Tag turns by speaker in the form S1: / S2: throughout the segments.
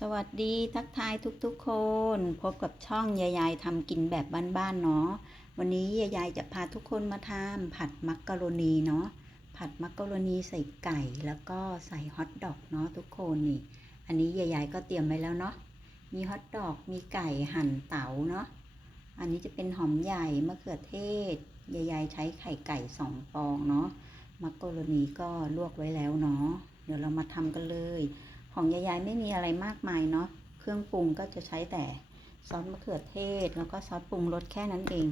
S1: สวัสดีทักทายทุกๆคน พบกับช่องยายายทำกินแบบบ้านๆเนาะวันนี้ยายายจะพาทุกคนมาทำผัดมักกะโรนีเนาะผัดมักกะโรนีใส่ไก่แล้วก็ใส่ฮอทดอกเนาะทุกคนนี่ อันนี้ยายายก็เตรียมไว้แล้วเนาะมีฮอทดอกมีไก่หั่นเต๋าเนาะอันนี้จะเป็นหอมใหญ่มะเขือเทศยายายใช้ไข่ไก่สองฟองเนาะมักกะโรนีก็ลวกไว้แล้วเนาะเดี๋ยวเรามาทำกันเลย ของยายๆไม่มีอะไรมากมายเนาะเครื่องปรุงก็จะใช้แต่ซอสมะเขือเทศ แล้วก็ซอสปรุงรสแค่นั้นเอง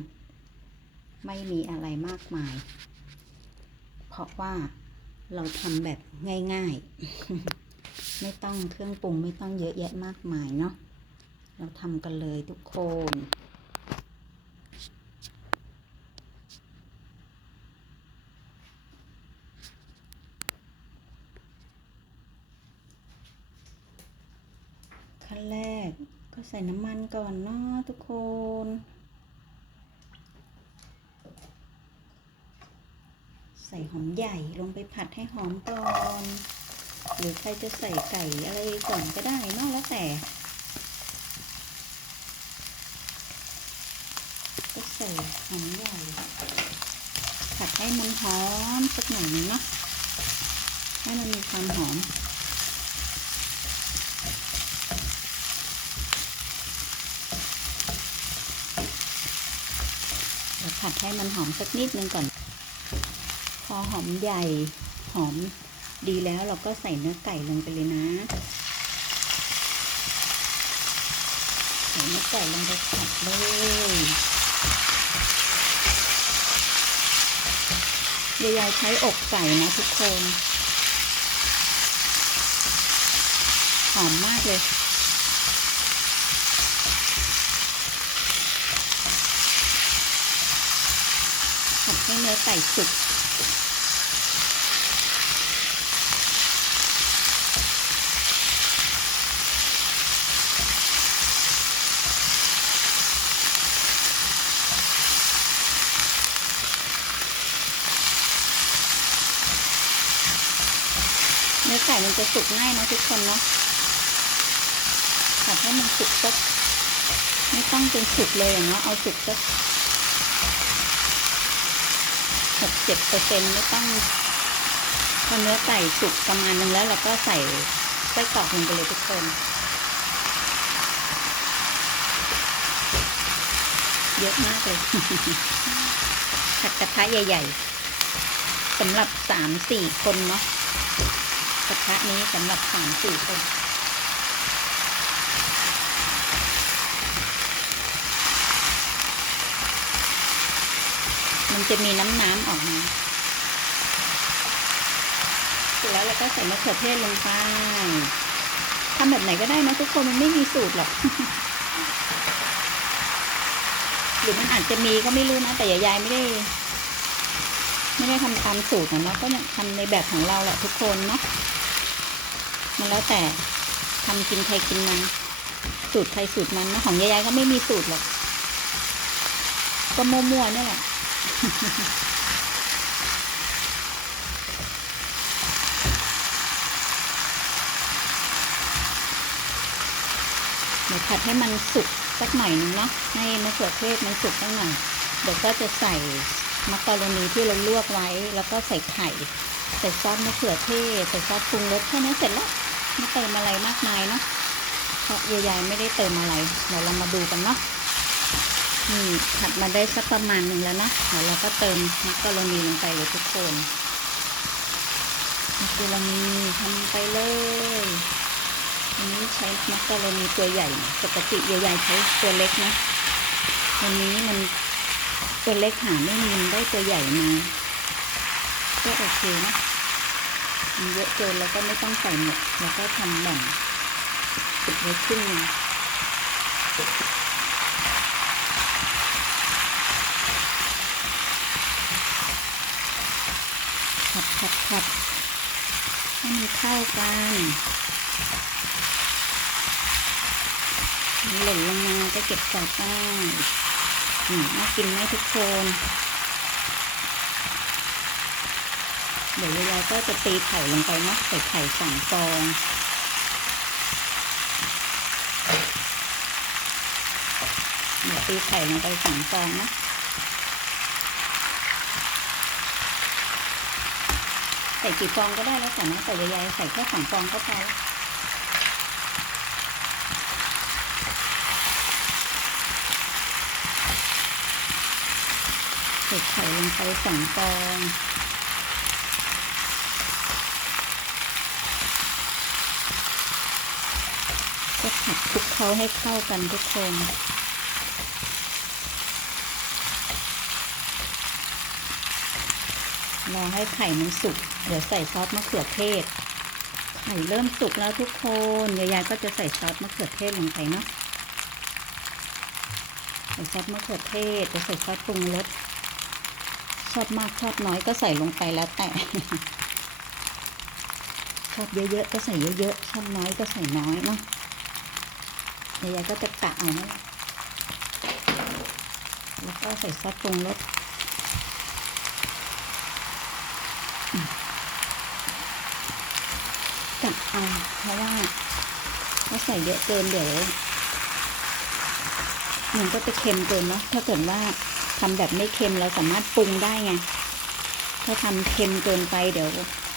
S1: ไม่มีอะไรมากมาย เพราะว่าเราทำแบบง่าย ๆ ไม่ต้องเครื่องปรุงไม่ต้องเยอะแยะมากมายเนาะเราทำกันเลยทุกคน ขั้นแรกก็ใส่น้ำมันก่อนเนาะทุกคน ใส่หอมใหญ่ลงไปผัดให้หอมก่อน หรือใครจะใส่ไก่อะไรก่อนก็ได้เนอกแล้วแต่ก็ใส่หอมใหญ่ ผัดให้มันหอมสักหน่อยนึงเนาะให้มันมีความหอม เดี๋ยว ผัดให้มันหอมสักนิดนึงก่อน พอหอมใหญ่หอมดีแล้วเราก็ใส่เนื้อไก่ลงไปเลยนะใส่เนื้อไก่ลงไปผัดเลยยายใช้อกไก่นะทุกคน หอมมากเลย ผัดให้ เนื้อไก่สุกเนื้อไก่มันจะสุกง่ายนะทุกคนเนาะผัดให้มันสุกสักไม่ต้องเป็นสุกเลยอะเนาะ เอาสุกสัก หกเจ็ดเปอร์เซ็นต์ไม่ต้องพอเนื้อไก่สุกประมาณนึงแล้วเราก็ใส่ไส้กรอกลงไปเลยทุกคน เยอะมากเลยผัดกระทะใหญ่ ๆสำหรับสามสี่คนเนาะกระทะนี้สำหรับสามสี่คน มันจะมีน้ำน้ำออกมาเสร็จแล้วเราก็ใส่มะเขือเทศลงไปทำแบบไหนก็ได้นะทุกคนมันไม่มีสูตรหรอก หรือมันอาจจะมีก็ไม่รู้นะ แต่ยายไม่ได้ ไม่ได้ทำตามสูตรนะเนาะก็ทำในแบบของเราแหละทุกคนเนาะมันแล้วแต่ทำกินใครกินมันสูตรใครสูตรมันนะของยายๆก็ไม่มีสูตรหรอกก็มั่วๆนี่แหละ เดี๋ยวผัดให้มันสุกสักหน่อยนึงเนาะให้มะเขือเทศมันสุกสักหน่อยเดี๋ยวก็จะใส่มักกะโรนีที่เราลวกไว้ แล้วก็ใส่ไข่ ใส่ซอสมะเขือเทศใส่ซอสปรุงรสแค่นี้เสร็จแล้วไม่เติมอะไรมากมายเนาะเพราะยายๆไม่ได้เติมอะไรเดี๋ยวเรามาดูกันเนาะ นี่ผัดมาได้สักประมาณหนึ่งแล้วนะเดี๋ยวเราก็เติมมักกะโรนีลงไปเลยทุกคนมักกะโรนีทำไปเลยอันนี้ใช้มักกะโรนีตัวใหญ่ปกติยายๆใช้ตัวเล็กนะวันนี้มันตัวเล็กหาไม่มีได้ตัวใหญ่มาก็โอเคนะมันเยอะเกินแล้วก็ไม่ต้องใส่หมดแล้วก็ทำแบ่งติดไว้ครึ่งนึง เข้ากันหล่นลงมาก็เก็บกลับได้น่ากินไหมทุกคนเดี๋ยวเราก็จะตีไข่ลงไปนะใส่ไข่สองฟองเดี๋ยตีไข่ลงไปสองฟองนะ ส่กี่ฟองก็ได้แล้วแต่นะแต่ยายใส่แค่สองฟองก็พอใส่ไข่ลงไปสองฟองก็ผัดคลุกเคล้าให้เข้ากันทุกคน รอให้ไข่มันสุก เดี๋ยวใส่ซอสมะเขือเทศ ไข่เริ่มสุกแล้วทุกคนยายๆก็จะใส่ซอสมะเขือเทศลงไปเนาะใส่ซอสมะเขือเทศจะใส่ซอสปรุงรสชอบมากชอบน้อยก็ใส่ลงไปแล้วแต่ ชอบเยอะๆก็ใส่เยอะๆชอบน้อยก็ใส่น้อยเนาะยายๆก็จะกะเอานะแล้วก็ใส่ซอสปรุงรสอืม กะเอาเพราะว่าถ้าใส่เยอะเกินเดี๋ยวมันก็จะเค็มเกินเนาะถ้าเกิดว่าทำแบบไม่เค็มเราสามารถปรุงได้ไง ถ้าทำเค็มเกินไปเดี๋ยว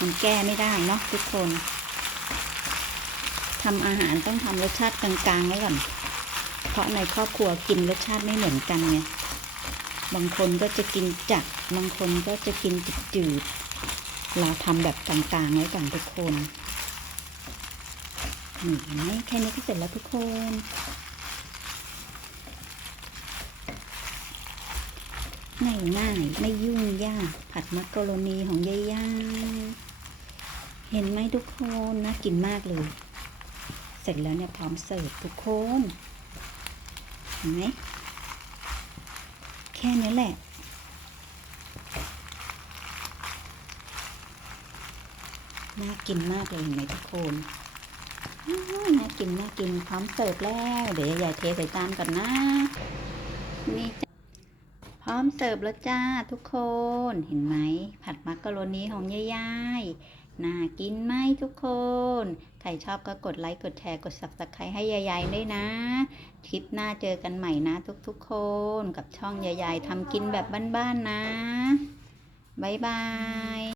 S1: มันแก้ไม่ได้เนาะทุกคนทำอาหารต้องทำรสชาติกลางๆไว้ก่อนเพราะในครอบครัวกินรสชาติไม่เหมือนกันไงบางคนก็จะกินจัดบางคนก็จะกินจืดๆเราทำแบบกลางๆไว้ก่อนทุกคน นี่เห็นไหมแค่นี้ก็เสร็จแล้วทุกคน ง่ายๆไม่ยุ่งยาก ผัดมักกะโรนีของยายาเห็นไหมทุกคนน่ากินมากเลย เสร็จแล้วเนี่ยพร้อมเสิร์ฟทุกคนเห็นไหมแค่นี้แหละน่ากินมากเลยเห็นไหมทุกคน น่ากินน่ากินพร้อมเสิร์ฟแล้ว เดี๋ยวยายเทใส่จานก่อนนะ นี่จ้ะพร้อมเสิร์ฟแล้วจ้าทุกคน เห็นไหม ผัดมักกะโรนีของยายๆน่ากินไหมทุกคน ใครชอบก็กดไลค์ กดแชร์ กด subscribe ให้ยายๆด้วยนะ คลิปหน้าเจอกันใหม่นะทุกๆคน กับช่องยายๆทำกินแบบบ้านๆนะ บ๊ายบาย